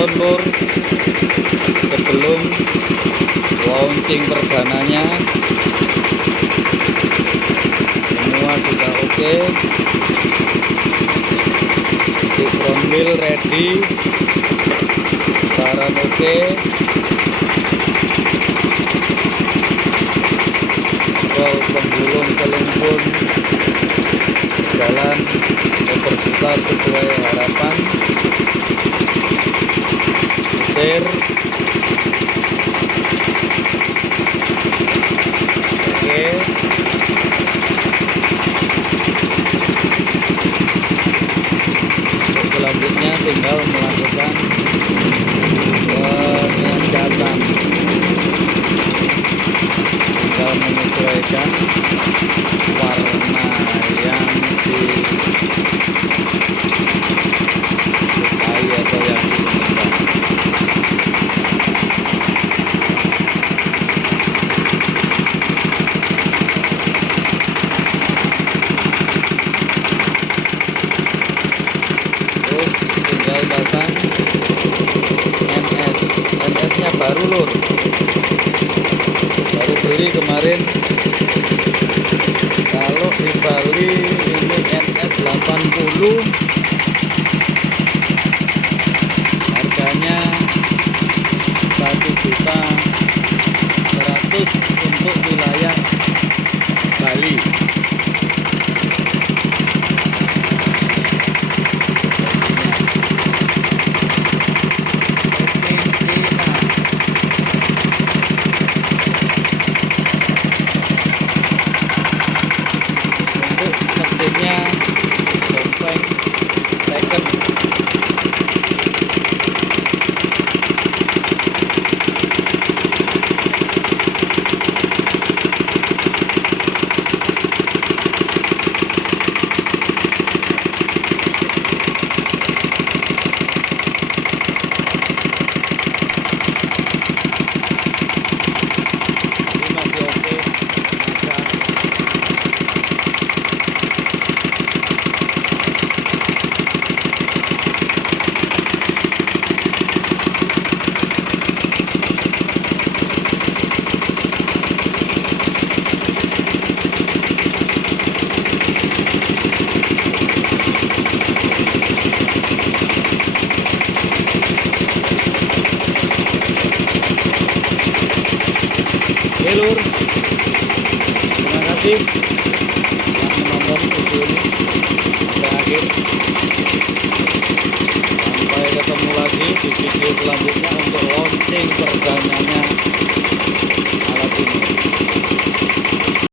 down lur, sebelum launching perdananya semua sudah oke. Untuk front wheel ready, saran oke, roll penggulung seling pun jalan berputar sesuai harapan. Setir oke. Untuk selanjutnya tinggal melakukan pengecekan, tinggal menyesuaikan warna yang disukai atau yang diinginkan. Terus tinggal pasang NS nya baru lur, baru beli kemarin. Kalau di Bali ini NS 80, harganya 1.100.000 untuk wilayah Bali. Mesinnya dompeng second. Ini masih oke. Oke lur, terima kasih telah menonton video ini sampai akhir. Sampai ketemu lagi di video selanjutnya untuk launching perdananya